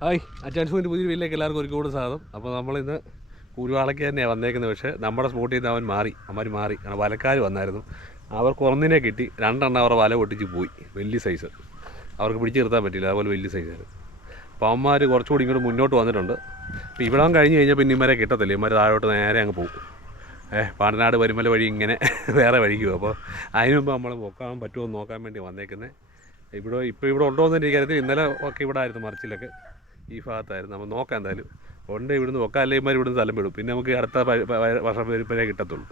Hi അച്ചാൻസുവിന്റെ പുതിയ വീട്ടിലേക്ക് എല്ലാവർക്കും ഒരു കൂടെ സാധനം അപ്പോൾ നമ്മളിന്ന് കുരുവാളയ്ക്ക് തന്നെയാണ് വന്നേക്കുന്നത്. പക്ഷേ നമ്മുടെ സ്പോട്ടിൽ നിന്ന് അവൻ മാറി. അവന്മാർ മാറി. കാരണം വലക്കാർ വന്നായിരുന്നു. അവർക്ക് ഒന്നിനെ കിട്ടി. രണ്ടെണ്ണം അവരുടെ വല പൊട്ടിച്ച് പോയി. വലിയ സൈസ് അവർക്ക് പിടിച്ച് നിർത്താൻ പറ്റില്ല അതുപോലെ വലിയ സൈസായിരുന്നു അപ്പോൾ അവന്മാർ കുറച്ചുകൂടി ഇങ്ങോട്ട് മുന്നോട്ട് വന്നിട്ടുണ്ട്. അപ്പോൾ ഇവിടെ കഴിഞ്ഞ് കഴിഞ്ഞാൽ പിന്നെ ഇമാരെ കിട്ടത്തില്ല. ഇമാർ താഴോട്ട് നേരെ അങ്ങ് പോകും. ഏഹ് പാണ്ടനാട് വരുമല വഴി ഇങ്ങനെ വേറെ വഴിക്കും അപ്പോൾ അതിന് മുമ്പ് നമ്മൾ പൊക്കാൻ പറ്റുമോ നോക്കാൻ വേണ്ടി വന്നേക്കുന്നത് ഇവിടെ ഇപ്പോൾ ഇവിടെ ഉണ്ടോ എന്ന് എനിക്കറിയത്തില്ല ഇന്നലെ ഒക്കെ ഇവിടെ ആയിരുന്നു മറിച്ചിലൊക്കെ. ഈ ഭാഗത്തായിരുന്നു. നമ്മൾ നോക്കാം എന്തായാലും. ഉണ്ട് ഇവിടുന്ന് പൊക്കാൻ അല്ലെങ്കിൽ ഇവിടുന്ന് സ്ഥലം വിടും. പിന്നെ നമുക്ക് അടുത്ത വർഷം വരുമ്പോഴേ കിട്ടത്തുള്ളൂ.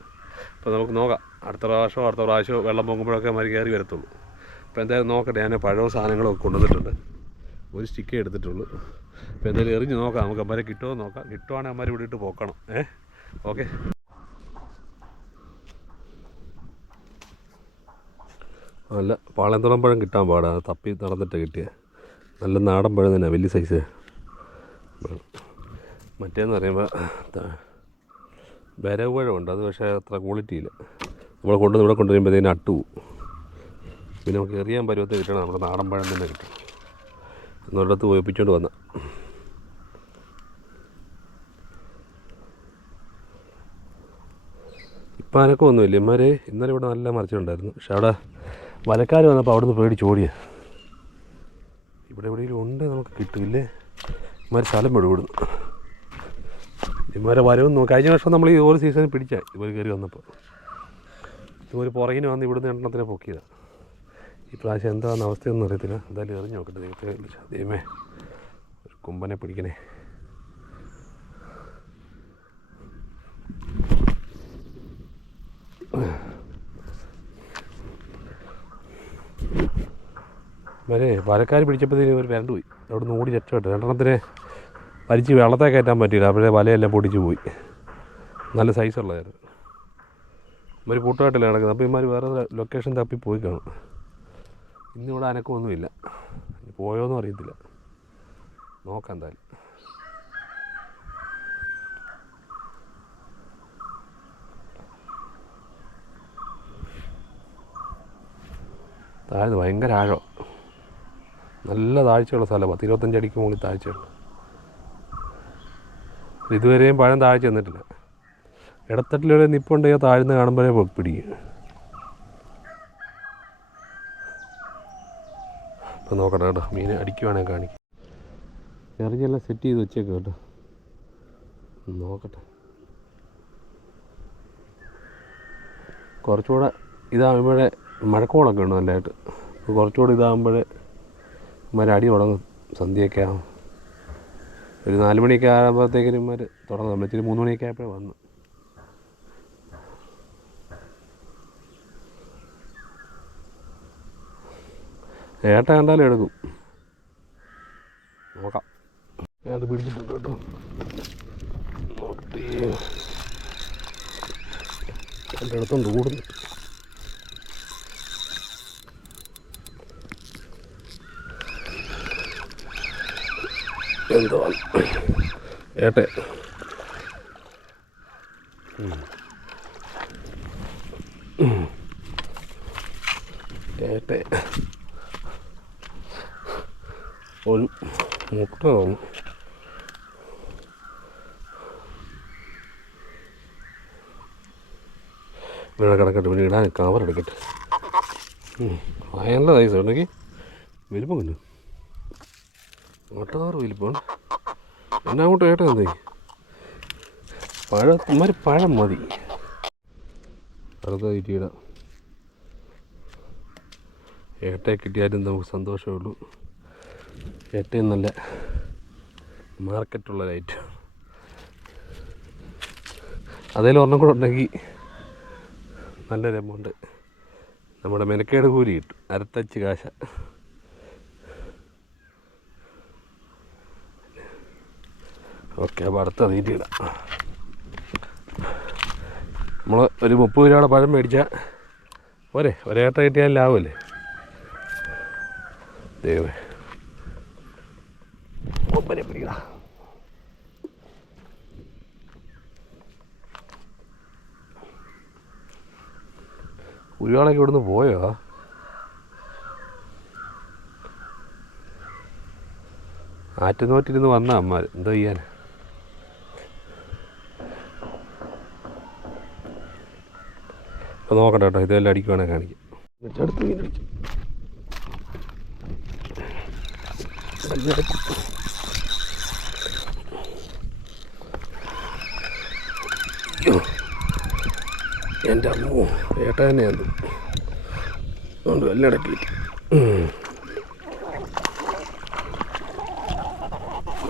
അപ്പോൾ നമുക്ക് നോക്കാം. അടുത്ത പ്രാവശ്യമോ അടുത്ത പ്രാവശ്യമോ വെള്ളം പൊങ്ങുമ്പോഴൊക്കെ മരി കയറി വരത്തുള്ളൂ. അപ്പോൾ എന്തായാലും നോക്കട്ടെ. ഞാൻ പഴവും സാധനങ്ങളൊക്കെ കൊണ്ടുവന്നിട്ടുണ്ട്. ഒരു സ്റ്റിക്കേ എടുത്തിട്ടുള്ളൂ. അപ്പോൾ എന്തായാലും എറിഞ്ഞ് നോക്കാം. നമുക്ക് അമ്മരെ കിട്ടുമോ നോക്കാം. കിട്ടുവാണെങ്കിൽ അമ്മരെ ഇവിടെ ഇട്ട് പോക്കണം. ഏ? ഓക്കെ. നല്ല പാളയത്തോളം പഴം കിട്ടാൻ പാടാ. തപ്പി നടന്നിട്ട് കിട്ടിയ. നല്ല നാടൻ പഴം തന്നെ വലിയ സൈസ്. മറ്റേന്ന് പറയുമ്പോൾ വരവ് പഴമുണ്ട് അത് പക്ഷേ അത്ര ക്വാളിറ്റി ഇല്ല. നമ്മൾ കൊണ്ടുവന്ന് ഇവിടെ കൊണ്ടുവരുമ്പോഴത്തേന് അട്ടു പോവും. പിന്നെ നമുക്ക് എറിയാൻ പരുവത്തിൽ കിട്ടണം. നമ്മുടെ നാടൻ പഴം തന്നെ കിട്ടും. എന്നൊരിടത്ത് ഒപ്പിച്ചുകൊണ്ട് വന്ന. ഇപ്പം അനക്കം ഒന്നുമില്ല. ഇമ്മാരെ ഇന്നലെ ഇവിടെ നല്ല മറിച്ചിട്ടുണ്ടായിരുന്നു. പക്ഷെ അവിടെ വലക്കാർ വന്നപ്പോൾ അവിടെ നിന്ന് പേടിച്ച് ഇവിടെ എവിടെയെങ്കിലും ഉണ്ട് നമുക്ക് കിട്ടില്ലേ? ഇമാര് സ്ഥലം വിടും ഇവിടുന്ന് ഇമാരെ വരവും കഴിഞ്ഞ വർഷം നമ്മൾ ഈ ഒരു സീസണിൽ പിടിച്ച ഇവർ കയറി വന്നപ്പോൾ ഇതുപോലെ പുറകിന് വന്ന് ഇവിടുന്ന് എണ്ണത്തിനെ പൊക്കിയതാണ് ഈ പ്രാവശ്യം എന്താണ് അവസ്ഥയൊന്നും അറിയത്തില്ല. എന്തായാലും എറിഞ്ഞ് നോക്കട്ടെ ദൈവത്തെ ദൈവമേ ഒരു കുമ്പനെ പിടിക്കണേ. വരെ പാലക്കാർ പിടിച്ചപ്പോഴത്തേക്കും ഒരു വരണ്ട് പോയി അവിടെ നിന്ന് ഓടി രക്ഷപ്പെട്ടു. രണ്ടെണ്ണത്തിന് വലിച്ച് വെള്ളത്തെ കയറ്റാൻ പറ്റിയില്ല. അപ്പോഴേ വലയെല്ലാം പൊടിച്ച് പോയി. നല്ല സൈസുള്ളതായിരുന്നു ഇവർ കൂട്ടുകാട്ടില്ല നടക്കുന്നത്. അപ്പോൾ ഇമാർ വേറെ ലൊക്കേഷൻ തപ്പി പോയി കാണും. ഇന്നിവിടെ അനക്കമൊന്നുമില്ല. പോയോന്നും അറിയത്തില്ല. നോക്കാം എന്തായാലും. താഴ്ന്ന് ഭയങ്കര ആഴം. നല്ല താഴ്ചയുള്ള സ്ഥലമാണ്. പത്ത് ഇരുപത്തഞ്ച് അടിക്ക് മുകളിൽ താഴ്ചയുണ്ട്. ഇതുവരെയും പഴം താഴ്ച വന്നിട്ടില്ല ഇടത്തട്ടിലൊരു നിപ്പുണ്ടെങ്കിൽ താഴ്ന്ന് കാണുമ്പോഴേ പിടിക്കും. ഇപ്പം നോക്കട്ടെ കേട്ടോ മീൻ അടിക്കുവാണെങ്കിൽ കാണിക്കും. ഇറങ്ങിയെല്ലാം സെറ്റ് ചെയ്ത് വെച്ചേക്ക് കേട്ടോ. നോക്കട്ടെ. കുറച്ചുകൂടെ ഇതാകുമ്പോഴേ മഴക്കോളൊക്കെ ഉണ്ട് നല്ലതായിട്ട്. അപ്പോൾ കുറച്ചുകൂടെ ഇതാകുമ്പോഴേ ഇമാർ അടി തുടങ്ങും സന്ധ്യയൊക്കെ ആകും ഒരു നാല് മണിയൊക്കെ ആകുമ്പോഴത്തേക്കിനും ഇവർ തുടങ്ങും. നമ്മൾ ഇച്ചിരി മൂന്ന് മണിയൊക്കെ ആയപ്പോഴേ വന്നു. ഏട്ട കണ്ടാലും എടുക്കും. നോക്കാം. അത് പിടിച്ചിട്ടുണ്ട് കേട്ടോ. എന്റെ അടുത്തുണ്ട് കൂടുന്നു. എന്തോ ഏട്ടെ. ഏട്ടെ. ഒരു മുട്ട തോന്നും വീണ കിടക്കട്ടെ പിന്നെ ഇടാൻ കവർ എടുക്കട്ടെ. ഭയങ്കര സൈസ് ഉണ്ടെങ്കിൽ വരുമ്പോൾ കണ്ടു ഒട്ടാറ് വലിപ്പം എന്നാ അങ്ങോട്ട് ഏട്ടാ എന്തേ? പഴം ഇമാര് പഴം മതി. വെറുതെ ഇരിയിടാം. ഏട്ടയെ കിട്ടിയാലും നമുക്ക് സന്തോഷമേ ഉള്ളൂ. ഏറ്റവും നല്ല മാർക്കറ്റുള്ള ലൈറ്റ്. അതേലും ഒരെണ്ണം കൂടെ ഉണ്ടെങ്കിൽ നല്ലൊരു എമൗണ്ട് നമ്മുടെ മെനക്കേട് കൂലി കിട്ടും. അരത്തച്ച് കാശ. ഓക്കെ അപ്പോൾ അടുത്ത തീറ്റിയിടാം നമ്മൾ ഒരു മുപ്പത് രൂപയുടെ പഴം മേടിച്ചാൽ പോരെ ഒരേട്ട കിട്ടിയാൽ ലാഭമല്ലേ? ദൈവമേ. ഒപ്പനെ പിടിക്കടാ. ഒരുപാടൊക്കെ ഇവിടുന്ന് പോയോ? ആറ്റുനോറ്റിരുന്ന് വന്ന അമ്മ എന്തോ ചെയ്യാൻ അപ്പോൾ നോക്കട്ടെ കേട്ടോ ഇതെല്ലാം അടിക്കുവാണെങ്കിൽ കാണിക്കാം അടുത്ത് വലിയെടുക്കും. അയ്യോ. എന്റെ അമ്മോ ഏട്ട തന്നെയാണ് അതുകൊണ്ട് എല്ലാം ഇടയ്ക്ക്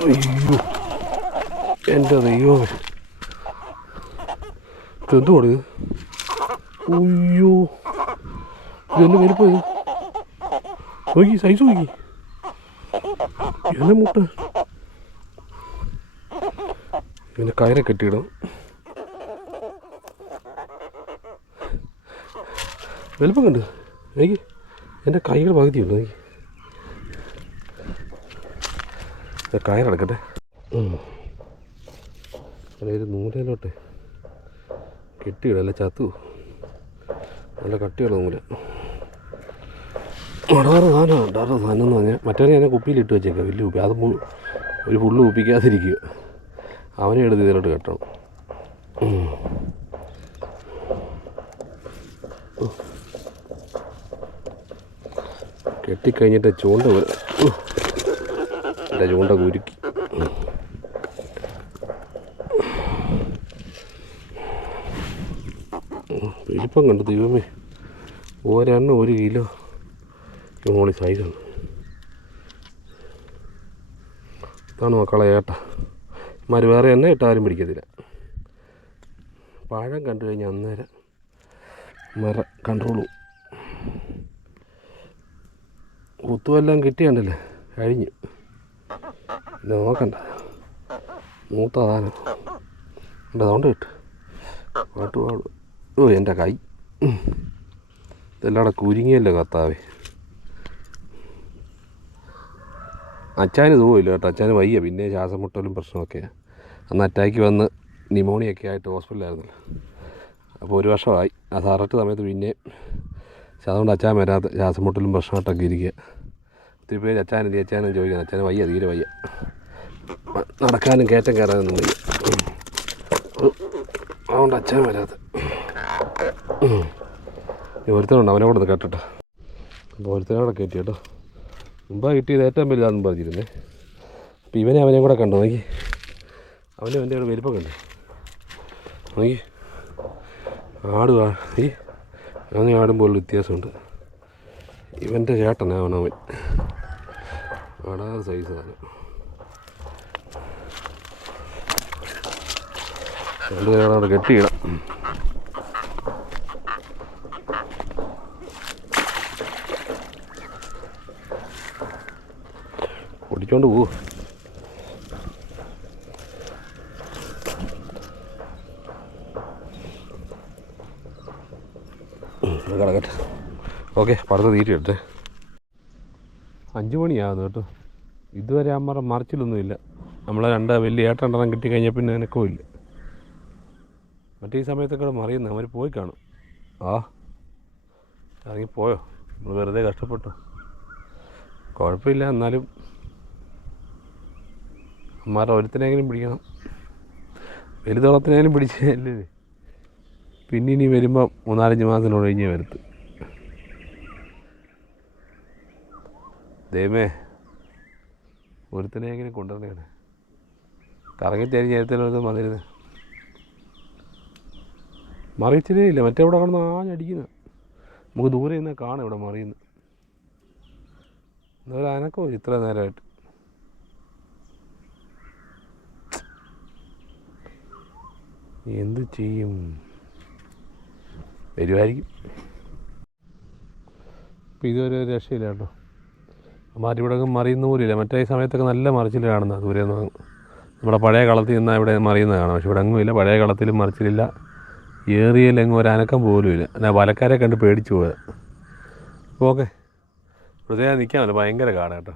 അയ്യോ എന്റെ അതയ്യോ തെന്തു ഇത് അയ്യോ. ഇതെന്നെ വലുപ്പം ഇത് നോക്കി സൈസ് നോക്കി. എന്നെ മുട്ട? ഇവന്റെ കയറെ കെട്ടിയിടും. വലുപ്പം കണ്ട്? എനിക്ക് എന്റെ കൈയുടെ പകുതിയുണ്ട് എനിക്ക് കയറെടുക്കട്ടെ അതായത് നൂലേലോട്ടെ കെട്ടിയിടല്ലേ ചത്തു. നല്ല കട്ടിയുള്ള നൂൽ. അടാറ് സാധനമാണ് അടാറ് സാധനം എന്ന് പറഞ്ഞാൽ മറ്റേ ഞാൻ കുപ്പിയിലിട്ട് വെച്ചേക്കാം വലിയ കുപ്പി. അത് ഒരു ഫുള്ള് കുപ്പിക്കാതിരിക്കുക. അവനെ എടുത്ത് ഇതിലോട്ട് കെട്ടണം. കെട്ടിക്കഴിഞ്ഞിട്ട് ചൂണ്ട വരും എന്റെ ചൂണ്ട കുരുക്കി. വലിപ്പം കണ്ടു ദൈവമേ. ഒരെണ്ണം ഒരു കിലോ മോളി സൈസാണ് ഇതാണ് മക്കളെ ഏട്ട. ഇമാര് വേറെ എണ്ണ ഇട്ടാരും പിടിക്കത്തില്ല. പഴം കണ്ടു കഴിഞ്ഞാൽ അന്നേരം മര കൺട്രോളും കുത്തുമെല്ലാം കിട്ടിയണ്ടല്ലേ? കഴിഞ്ഞു. നോക്കണ്ട. മൂത്ത അതാണ് അതുകൊണ്ട് കിട്ടും. പാട്ട് പാടും. ഓ എന്റെ കൈ. ഇതെല്ലാം കുരുങ്ങിയല്ലോ കത്താവേ അച്ചാന് സുഖമില്ല കേട്ടോ. അച്ചാന് വയ്യ. പിന്നെ ശ്വാസം മുട്ടലും പ്രശ്നമൊക്കെയാണ് അന്ന് അറ്റാക്ക് വന്ന് നിമോണിയൊക്കെ ആയിട്ട് ഹോസ്പിറ്റലായിരുന്നല്ലോ അപ്പോൾ ഒരു വർഷമായി. ആ സാറിട്ട് സമയത്ത് പിന്നെ അതുകൊണ്ട് അച്ചാൻ വരാത്ത ശ്വാസം മുട്ടലും പ്രശ്നമായിട്ടൊക്കെ ഇരിക്കുക. ഒത്തിരി പേര് അച്ചാനെന്തി അച്ചാനും ചോദിക്കുന്നത് അച്ചാന് വയ്യ തീരെ വയ്യ. നടക്കാനും കയറ്റം കയറാനൊന്നും വയ്യ. അതുകൊണ്ട് അച്ഛൻ വരാത്ത ഒരുത്തനുണ്ട് അവനെ കൂടെ കേട്ടോ അപ്പോൾ ഒരുത്തനെ കൂടെ കയറ്റി കേട്ടോ. മുമ്പാ കിട്ടിയത് ഏറ്റവും വലുതാണെന്ന് പറഞ്ഞിരുന്നേ. അപ്പോൾ ഇവനെ അവനെ കൂടെ കണ്ടു? നോക്കി. അവനെ അവന്റെ കൂടെ വലിപ്പം കണ്ടു. നോക്കി. ആട് ഈ അവനെ ആടുമ്പോൾ വ്യത്യാസമുണ്ട്. ഇവന്റെ ചേട്ടനാണ് അവൻ അവൻ സൈസ് സാധനം രണ്ടുപേരും അവിടെ കെട്ടിയിടാം. ഓടിച്ചോണ്ട് പോ കിടക്കട്ടെ. ഓക്കെ പടുത്ത് തീറ്റെടുത്തേ അഞ്ച് മണിയാകുന്നു കേട്ടോ. ഇതുവരെ അമ്മറ മറിച്ചിലൊന്നുമില്ല. നമ്മളെ രണ്ട് വലിയ കിട്ടി കിട്ടിക്കഴിഞ്ഞാൽ പിന്നെ എനക്കും ഇല്ല. മറ്റേ ഈ സമയത്തൊക്കെ മറിയുന്ന അവർ പോയി കാണും. ആ ഇറങ്ങിപ്പോയോ നമ്മൾ വെറുതെ കഷ്ടപ്പെട്ടു. കുഴപ്പമില്ല എന്നാലും അമ്മാരെ ഒരുത്തിനെങ്കിലും പിടിക്കണം. വലുതോളത്തിനെങ്കിലും പിടിച്ചല്ലേ പിന്നെ ഇനി വരുമ്പോൾ മൂന്നാലഞ്ച് മാസത്തിനോട് കഴിഞ്ഞേ വരുത്ത്. ദൈവമേ ഒരുത്തിനെങ്കിലും കൊണ്ടുവരണേ. കറങ്ങി തിരിഞ്ഞ് ഒരു മതിരുന്ന്. മറിയിച്ചതേ ഇല്ല മറ്റേ ഇവിടെ കിടന്ന് ആഞ്ഞടിക്കുന്നത് നമുക്ക് ദൂരെ നിന്ന് കാണാം ഇവിടെ മറിയുന്നു എന്താ അനക്കോ ഇത്ര നേരമായിട്ട് എന്ത് ചെയ്യും? വരുമായിരിക്കും ഇപ്പം ഇതുവരെ ഒരു രക്ഷയില്ല കേട്ടോ. മാറ്റി ഇവിടെ മറിയുന്ന പോലില്ല മറ്റേ സമയത്തൊക്കെ നല്ല മറിച്ചിൽ കാണുന്നത് ദൂരെ നിന്ന് നമ്മുടെ പഴയ കളത്തിൽ നിന്നാൽ ഇവിടെ മറിയുന്നത് കാണാം. പക്ഷെ ഇവിടെ എങ്ങും ഇല്ല പഴയ കളത്തിലും മറിച്ചിലില്ല. ഏറിയയിലെങ്ങും ഒരു അനക്കം പോലും ഇല്ല. ഞാൻ വലക്കാരെ കണ്ട് പേടിച്ചു പോയത്. ഓക്കെ വെറുതെ നിൽക്കാമല്ലോ ഭയങ്കര കാട് കേട്ടോ.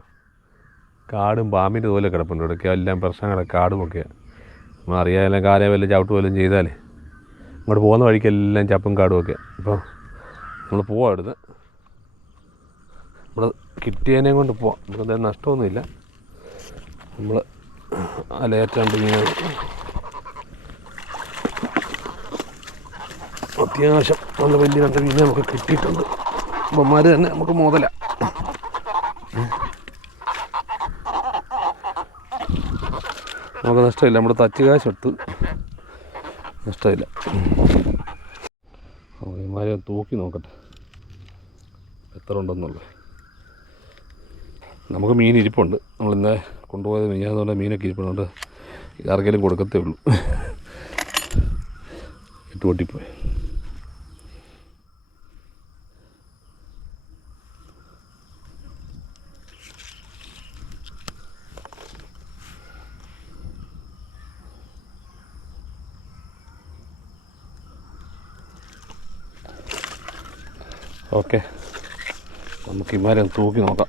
കാടും പാമ്പിന്റെ പോലെ കിടപ്പുണ്ട് ഇവിടെ. എല്ലാം പ്രശ്നങ്ങളെ. കാടുമൊക്കെയാണ് നമ്മൾ അറിയാതെല്ലാം കാലേ വല്ല ചവിട്ട് വല്ലതും ചെയ്താലേ. അങ്ങോട്ട് പോകുന്ന വഴിക്കെല്ലാം ചപ്പും കാടും ഒക്കെ. അപ്പോൾ നമ്മൾ പോവാം അടുത്ത് നമ്മൾ കിട്ടിയതിനെയും കൊണ്ട് പോവാം. നമുക്ക് എന്തായാലും നഷ്ടമൊന്നുമില്ല. നമ്മൾ അലയേറ്റാണ്ട് മീനുകൾ അത്യാവശ്യം നല്ല വലിയ രണ്ട് മീനെ നമുക്ക് കിട്ടിയിട്ടുണ്ട്. അപ്പന്മാർ തന്നെ നമുക്ക് മുതല. നമുക്ക് നഷ്ടമില്ല നമ്മുടെ തച്ച് കാശ് എടുത്ത് നഷ്ടമില്ല. അവന്മാരെ തൂക്കി നോക്കട്ടെ. എത്ര ഉണ്ടെന്നുള്ളത്. നമുക്ക് മീൻ ഇരിപ്പുണ്ട്. നമ്മൾ ഇന്നേ കൊണ്ടുപോയത് മീനാന്ന് മീനൊക്കെ ഇരിപ്പുണ്ട്. ഇതാർക്കെങ്കിലും കൊടുക്കത്തേ ഉള്ളൂ. ഇട്ട് ഓക്കെ നമുക്ക് ഇമാരെ ഒന്ന് തൂക്കി നോക്കാം.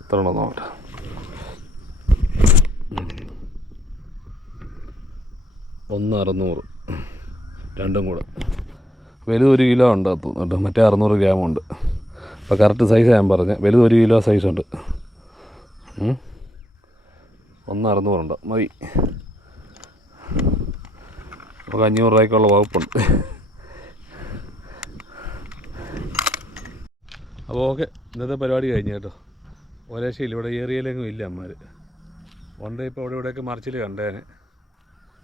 എത്ര ഉണ്ടോ നോക്കട്ടെ ഒന്ന് അറുന്നൂറ്. രണ്ടും കൂടെ. വലുത് ഒരു കിലോ ഉണ്ട് കേട്ടോ. മറ്റേ അറുന്നൂറ് ഗ്രാം ഉണ്ട്. അപ്പോൾ കറക്റ്റ് സൈസ് ഞാൻ പറഞ്ഞ. വലുത് ഒരു കിലോ സൈസ് ഉണ്ട്. ഒന്ന് അറുന്നൂറുണ്ട് മതി. നമുക്ക് അഞ്ഞൂറ് രൂപയ്ക്കുള്ള വകുപ്പുണ്ട്. അപ്പോൾ ഓക്കെ ഇന്നത്തെ പരിപാടി കഴിഞ്ഞു കേട്ടോ. ഒരേശയിൽ ഇവിടെ ഏറിയയിലെങ്ങും ഇല്ല അമ്മമാർ ഉണ്ട് ഇപ്പോൾ അവിടെ ഇവിടെയൊക്കെ മറിച്ചിൽ കണ്ടേനെ.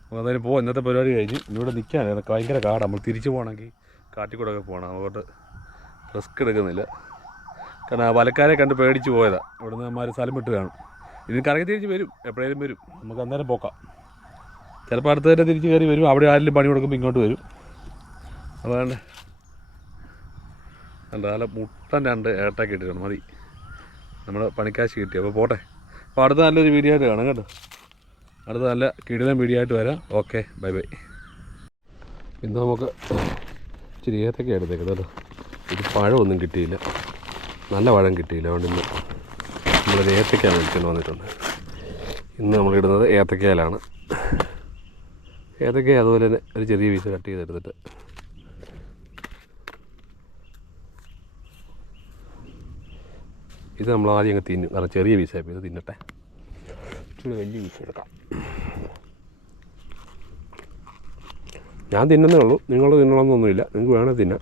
അപ്പോൾ എന്തായാലും പോകും ഇന്നത്തെ പരിപാടി കഴിഞ്ഞ്. ഇവിടെ നിൽക്കാൻ ഭയങ്കര കാടാണ് നമ്മൾ തിരിച്ചു പോകണമെങ്കിൽ കാട്ടിക്കൂടെ ഒക്കെ പോകണം. അതുകൊണ്ട് റിസ്ക് എടുക്കുന്നില്ല. കാരണം വലക്കാരെ കണ്ട് പേടിച്ച് പോയതാണ് ഇവിടുന്ന് അമ്മമാർ സ്ഥലം വിട്ട് കാണും. ഇത് കറങ്ങി തിരിച്ച് വരും. എപ്പോഴേലും വരും. നമുക്ക് അന്നേരം പോക്കാം. ചിലപ്പോൾ അടുത്ത് തന്നെ തിരിച്ച് കയറി വരും. അവിടെ ആരെങ്കിലും പണി കൊടുക്കുമ്പോൾ ഇങ്ങോട്ട് വരും. അപ്പോൾ നല്ല മുട്ടൻ രണ്ട് ഏട്ടാക്കി ഇട്ടിട്ടുണ്ട് മതി. നമ്മൾ പണിക്കാശ് കിട്ടി. അപ്പോൾ പോട്ടെ. അപ്പോൾ അടുത്ത നല്ലൊരു വീഡിയോ ആയിട്ട് കാണാം കേട്ടോ. അടുത്ത നല്ല കിടിലൻ വീഡിയോ ആയിട്ട് വരാം. ഓക്കെ ബൈ ബൈ ഇന്ന് നമുക്ക് ഇച്ചിരി ഏത്തക്ക എടുത്തേക്കുന്നത് കേട്ടോ. ഇത് പഴമൊന്നും കിട്ടിയില്ല. നല്ല പഴം കിട്ടിയില്ല. അതുകൊണ്ട് ഇന്ന് നമ്മളൊരു ഏത്തക്കയാണ് വിളിച്ചുകൊണ്ട് വന്നിട്ടുണ്ട്. ഇന്ന് നമ്മളിടുന്നത് ഏത്തക്കയിലാണ്. ഏത്തക്ക അതുപോലെ തന്നെ ഒരു ചെറിയ പീസ് കട്ട് ചെയ്തെടുത്തിട്ട് ഇത് നമ്മൾ ആദ്യം അങ്ങ് തിന്നും കാരണം ചെറിയ പീസായപ്പോൾ ഇത് തിന്നട്ടെ. ഇച്ചിരി വലിയ പീസ് എടുക്കാം ഞാൻ തിന്നുന്നേ ഉള്ളൂ. നിങ്ങൾ തിന്നണമെന്നൊന്നുമില്ല. നിങ്ങൾക്ക് വേണേൽ തിന്നാം.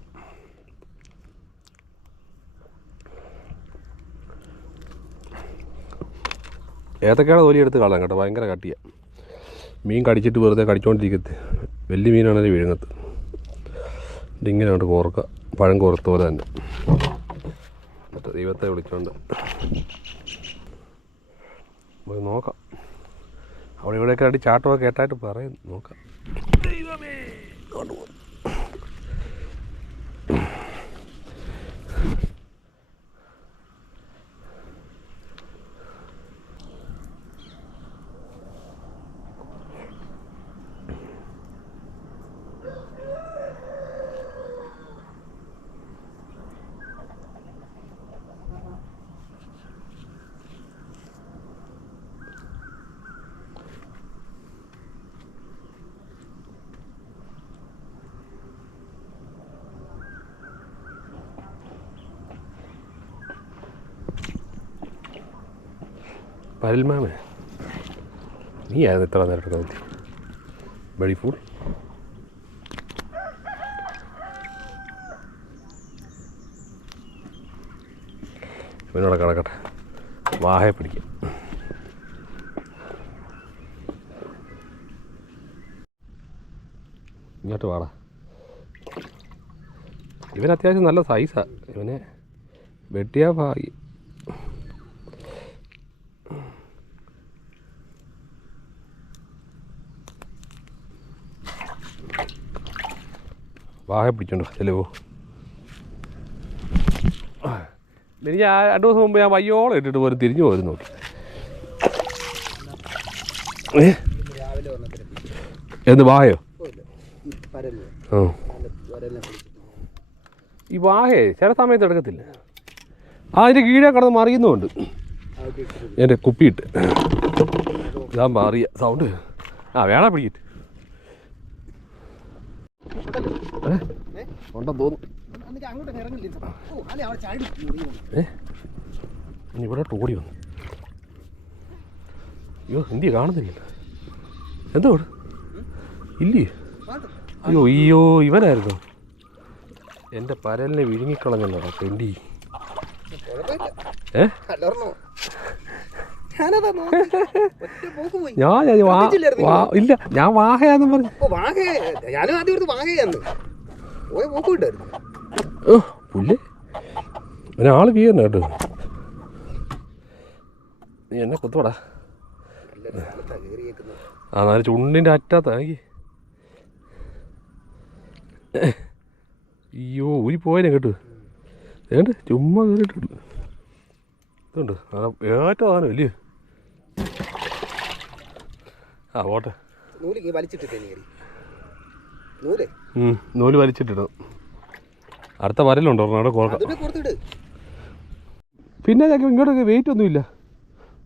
ഏത്തക്കാട് തൊലി എടുത്ത് കളയാം കേട്ടോ. ഭയങ്കര കട്ടിയാണ് മീൻ കടിച്ചിട്ട് വെറുതെ കടിച്ചുകൊണ്ടിരിക്കത്ത് വലിയ മീനാണെങ്കിൽ വിഴുങ്ങത്ത്. ഇതിങ്ങനെ അങ്ങോട്ട് കോർക്കുക പഴം കോർത്ത പോലെ തന്നെ. ദൈവത്തെ വിളിച്ചുകൊണ്ട് നമുക്ക് നോക്കാം. അവിടെ ഇവിടെയൊക്കെ അടി ചാട്ടമൊക്കെ കേട്ടായിട്ട് പറയും. നോക്കാം. ദൈവമേ അങ്ങോട്ട് പോ. പരൽമാമേ നീ ആയിരുന്നു ഇത്ര നേരം പറ്റി ബഡി ഫുൾ ഇവനോടെ കിടക്കട്ടെ. വാഹയെ പിടിക്കാം. ഇങ്ങോട്ട് വാടാ. ഇവൻ അത്യാവശ്യം നല്ല സൈസാ ഇവനെ വെട്ടിയാ ഭാഗി വാഹ പിടിച്ചോണ്ട് ചെലവോ എനിക്ക് ആ രണ്ട് ദിവസം മുമ്പ് ഞാൻ വയ്യോളം ഇട്ടിട്ട് പോലും തിരിഞ്ഞു പോരും നോക്കി. എന്ത് വാഹയോ ഈ വാഹയെ ചില സമയത്ത് എടുക്കത്തില്ല. ആ അതിന്റെ കീഴേ കിടന്ന് മറിയുന്നുമുണ്ട്. എന്റെ കുപ്പിയിട്ട്. ഇതാ മാറിയ. സൗണ്ട്. ആ വേണ പിടിക്കിട്ട് ഏ ഏ? ഉണ്ടെന്ന് തോന്നുന്നു എന്നിട്ട് അങ്ങോട്ട് ഇറങ്ങില്ല ഓ അല്ലെ അവിടെ ചാടി മുറിയുന്നു. ഏ? ഓടി വന്നു. അയ്യോ ഹിന്ദി കാണുന്നില്ല. എന്തോ ഇല്ലേ? അയ്യോ അയ്യോ ഇവനായിരുന്നു. എന്റെ പരലിനെ വിഴുങ്ങിക്കളഞ്ഞല്ലോ പെണ്ടി? ഏ? ഞാൻ ഇല്ല ഞാൻ വാഹയാന്ന് പറഞ്ഞു. ഞാനും ആദ്യം വാഹയാന്ന്. ഓ പുല്ല്? ഒരാൾ വീയണ്ട കേട്ടോ. നീ എന്നെ കയറിയേക്കുന്നത് ആ നാല് ചുണ്ടിന്റെ അറ്റാത്ത അയ്യോ ഊരി പോയനെ കേട്ടു. ഏണ്ട്? ചുമ്മാ കയറിയിട്ടുണ്ട് ഇതുണ്ട്. ഏറ്റവും സാധനം ഇല്ലയോ ആ പോട്ടെ. വലിച്ചിട്ടിട്ടേ നൂൽ. വലിച്ചിട്ടിടും. അടുത്ത വരലുണ്ടോ അവിടെ കോർക്ക? പിന്നെ ഞങ്ങൾക്ക് ഇങ്ങോട്ടൊക്കെ വെയിറ്റ് ഒന്നുമില്ല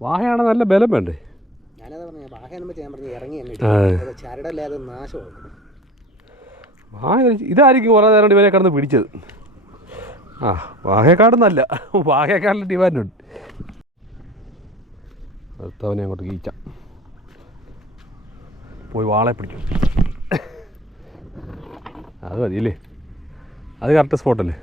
വാഹയാണ് നല്ല ബലം വേണ്ടേ? വാഹ ഇതായിരിക്കും കുറേ നേരം ഇവനെ കിടന്ന് പിടിച്ചത്. ആ വാഹയെക്കാടുന്നല്ല വാഹയെക്കാടിന്റെ ഡിമാൻഡുണ്ട് അടുത്തവനെ അങ്ങോട്ട് കീച്ച. പോയി വാളെ പിടിക്കും അത് മതിയല്ലേ അത് കറക്റ്റ് സ്പോട്ടല്ലേ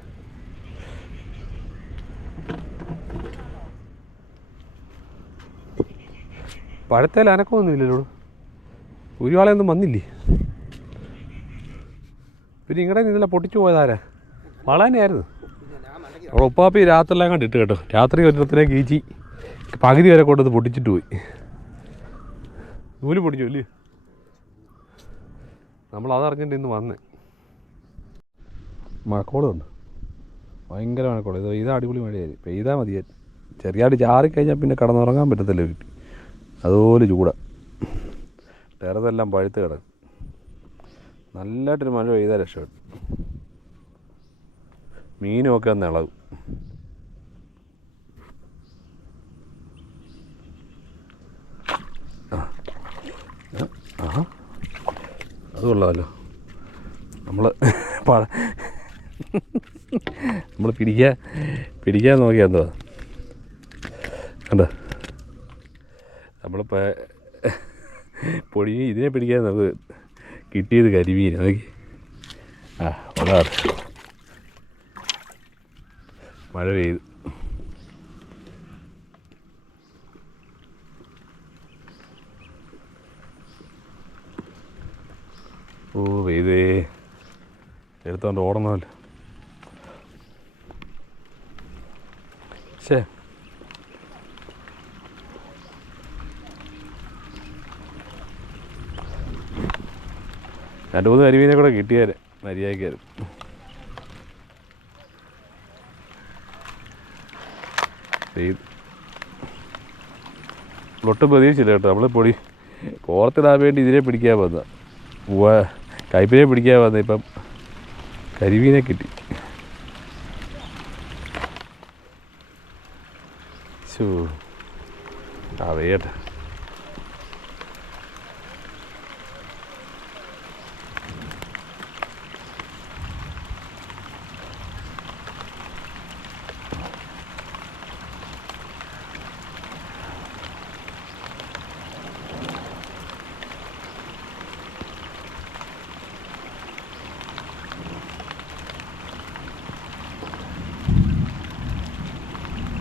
പഴത്തേൽ അനക്കമൊന്നുമില്ലല്ലോ ഒരു ആളെയൊന്നും വന്നില്ലേ? പിന്നെ ഇങ്ങടെ നിന്നല്ല പൊട്ടിച്ചു പോയതാരാ ഞാൻ അവിടെ ഉപ്പാപ്പി രാത്രിയെല്ലാം കണ്ട് കേട്ടോ. രാത്രി ഒരിടത്തിനെ കീച്ചി പകുതി വരെ കൊണ്ടത് പൊട്ടിച്ചിട്ട് പോയി. നൂൽ പൊടിച്ചു അല്ലേ? നമ്മൾ അതറിഞ്ഞിട്ട് ഇന്ന് വന്നേ. മഴക്കോളുണ്ട്. ഭയങ്കര മഴക്കോളം. ഇത് പെയ്താൽ അടിപൊളി മഴയായി. പെയ്താൽ മതിയായി ചെറിയാട് ചാറിക്കഴിഞ്ഞാൽ പിന്നെ കടന്നുറങ്ങാൻ പറ്റത്തില്ല വീട്ടിൽ. അതുപോലെ ചൂടാ. ടെറസെല്ലാം പഴുത്ത് കിടക്കും. നല്ലതായിട്ടൊരു മഴ പെയ്താൽ രക്ഷപ്പെട്ടു മീനുമൊക്കെ ഒന്ന്. ആ. അത് കൊള്ളാമല്ലോ നമ്മൾ പഴ നമ്മൾ പിടിക്കാൻ പിടിക്കാൻ നോക്കിയാൽ എന്തോ. കണ്ടോ? നമ്മളിപ്പോൾ പൊടി ഇതിനെ പിടിക്കാൻ നമുക്ക് കിട്ടിയത് കരിമീൻ നോക്കി. ആ ഉള്ള മഴ പെയ്തു. ഓ പെയ്തേ. എടുത്തോണ്ട് ഓടണമല്ലോ. ശേ രണ്ട് മൂന്ന് കരിമീനെ കൂടെ കിട്ടിയാൽ മര്യാദയ്ക്കായിരുന്നു പെയ്ത് ഒട്ടും പ്രതീക്ഷിച്ചില്ല കേട്ടോ. നമ്മൾ പൊടി കോർത്തിടാൻ വേണ്ടി ഇതിനെ പിടിക്കാൻ വന്ന കൈപ്പിനെ പിടിക്കാൻ വന്ന ഇപ്പം കരിമീനെ കിട്ടി. ശോ ആ വേട്ടെ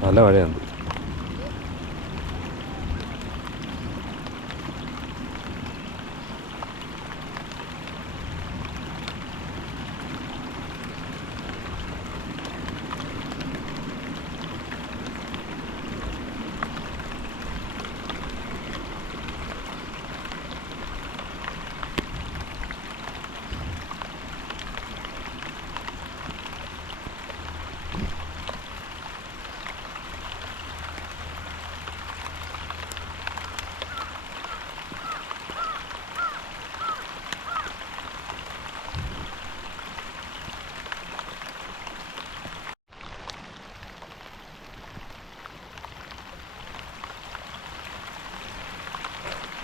നല്ല മഴയാണ്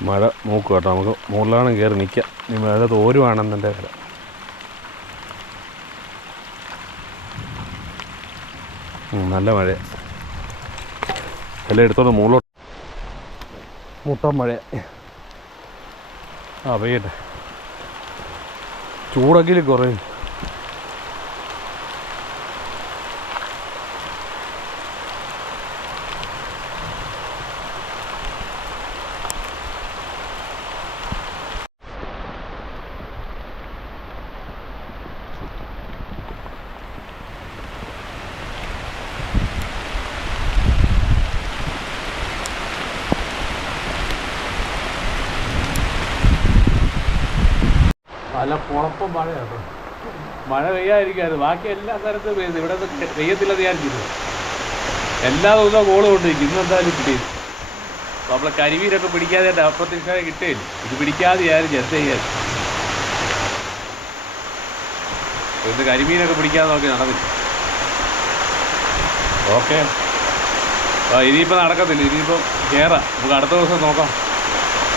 മഴ നോക്കുക കേട്ടോ. നമുക്ക് മുകളിലാണ് കയറി നിൽക്കാം ഇനി മഴ തോരുവാണെന്നെ കര നല്ല മഴ എല്ലാം എടുത്തോണ്ട് മുകളിലോട്ട്. മുട്ട മഴ. ആ പെയ്യട്ടെ. ചൂടെങ്കിലും കുറയും നല്ല കുഴപ്പം മഴയാണ് മഴ പെയ്യാതിരിക്കാറ് ബാക്കി എല്ലാ സ്ഥലത്തും പെയ്യുന്നു ഇവിടെ ഒന്നും പെയ്യത്തില്ലെന്ന് വിചാരിച്ചിരുന്നു. എല്ലാ ദിവസവും ഗോൾ കൊണ്ടിരിക്കും ഇന്ന് എന്തായാലും അപ്പോൾ നമ്മളെ കരിമീനൊക്കെ പിടിക്കാതെ അപ്രത്യക്ഷമായി കിട്ടിയില്ല. ഇത് പിടിക്കാതെ ആരും എന്ത് ചെയ്യാൻ? ഇത് കരിമീനൊക്കെ പിടിക്കാതെ നോക്കി നടന്നില്ല. ഓക്കെ. ആ ഇനിയിപ്പോൾ നടക്കത്തില്ല. ഇനിയിപ്പം കയറാം നമുക്ക് അടുത്ത ദിവസം നോക്കാം.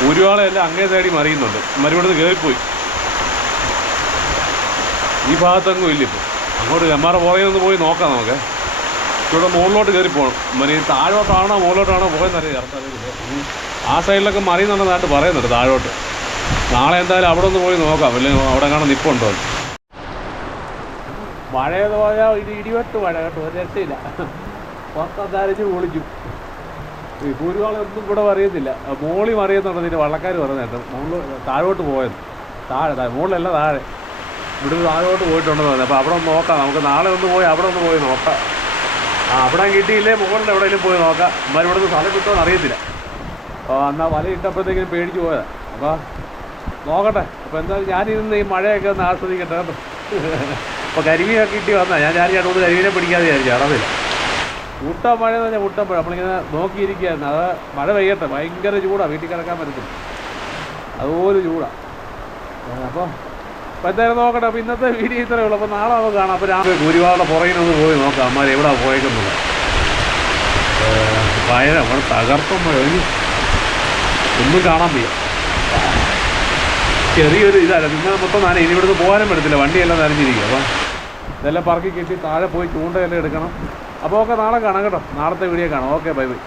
ഒരുപാടെല്ലാം അങ്ങേ തേടി മറിയുന്നുണ്ട്. മരുവിടുന്ന് കയറിപ്പോയി ഈ ഭാഗത്തെങ്ങും ഇല്ല ഇപ്പോൾ അങ്ങോട്ട് എമ്മാറ പുറകെ ഒന്ന് പോയി നോക്കാം നമുക്ക്. ഇവിടെ മുകളിലോട്ട് കയറി പോകണം മരി താഴോട്ടാണോ മുകളിലോട്ടാണോ പോയെന്നറിയാം. ആ സൈഡിലൊക്കെ മറിയുന്നുണ്ടെന്നായിട്ട് പറയുന്നുണ്ട് താഴോട്ട്. നാളെ എന്തായാലും അവിടെ ഒന്ന് പോയി നോക്കാം. അല്ലെങ്കിൽ അവിടെ കാണാൻ നിപ്പുണ്ടോ. മഴയെന്ന് പറഞ്ഞാൽ ഇത് ഇടിവെട്ട് മഴ കേട്ടോ. രക്ഷയില്ല. പുറത്തരിഞ്ഞ് പൊളിക്കും ഈ ഭൂരിഭാഗം ഒന്നും ഇവിടെ അറിയത്തില്ല മോളി മറിയുന്നുണ്ടെന്ന് ഇതിന്റെ വള്ളക്കാർ പറഞ്ഞിട്ട് മുകളിൽ താഴോട്ട് പോയത് താഴെ താഴെ മുകളിലല്ല താഴെ. ഇവിടെ നിന്ന് താഴോട്ട് പോയിട്ടുണ്ടെന്ന് പറഞ്ഞു. അപ്പോൾ അവിടെ ഒന്ന് നോക്കാം. നമുക്ക് നാളെ ഒന്ന് പോയി അവിടെ ഒന്ന് പോയി നോക്കാം. ആ അവിടെ കിട്ടിയില്ലേ? മുകളിൽ എവിടെയെങ്കിലും പോയി നോക്കാം. എന്നാൽ ഇവിടെ നിന്ന് സ്ഥലം കിട്ടുമെന്ന് അറിയത്തില്ല. അപ്പോൾ എന്നാൽ വല ഇട്ടപ്പോഴത്തേക്കും പേടിച്ച് പോയതാ. അപ്പോൾ നോക്കട്ടെ. അപ്പോൾ എന്തായാലും ഞാനിരുന്ന് ഈ മഴയൊക്കെ ഒന്ന് ആസ്വദിക്കട്ടെ കേട്ടോ. അപ്പോൾ കരിമീനൊക്കെ കിട്ടി വന്നാൽ ഞാൻ ഞാൻ രണ്ടു കരിമീനെ പിടിക്കാതെ വിചാരിച്ചു. അടവില്ല. മുട്ട മഴ എന്ന് പറഞ്ഞാൽ മുട്ട മഴ. നമ്മളിങ്ങനെ നോക്കിയിരിക്കുകയായിരുന്നു. അത് മഴ പെയ്യട്ടെ. ഭയങ്കര ചൂടാണ് വീട്ടിൽ കിടക്കാൻ പറ്റത്തില്ല. അതുപോലെ ചൂടാണ് അപ്പോൾ അപ്പോൾ എന്തായാലും നോക്കട്ടെ അപ്പോൾ ഇന്നത്തെ വീഡിയോ ഇത്രേ ഉള്ളൂ. അപ്പോൾ നാളെ നമുക്ക് കാണാം. അപ്പോൾ രാവിലെ ഗുരുവാളുടെ പുറകിനൊന്ന് പോയി നോക്കാം. അമ്മാർ എവിടെ പോയേക്കുന്നത്? ഭയങ്കര നമ്മൾ തകർപ്പം ഒരു ഒന്നും കാണാൻ വയ്യ. ചെറിയൊരു ഇതല്ല നിങ്ങൾ മൊത്തം നാനേ ഇനി ഇവിടുന്ന് പോകാനും പറ്റത്തില്ല. വണ്ടിയെല്ലാം നനഞ്ഞിരിക്കും. അപ്പം ഇതെല്ലാം പറക്കി കെട്ടി താഴെ പോയി ചൂണ്ടയെല്ലാം എടുക്കണം. അപ്പോൾ ഓക്കെ നാളെ കാണാം കേട്ടോ. നാളത്തെ വീഡിയോ കാണാം. Okay bye bye.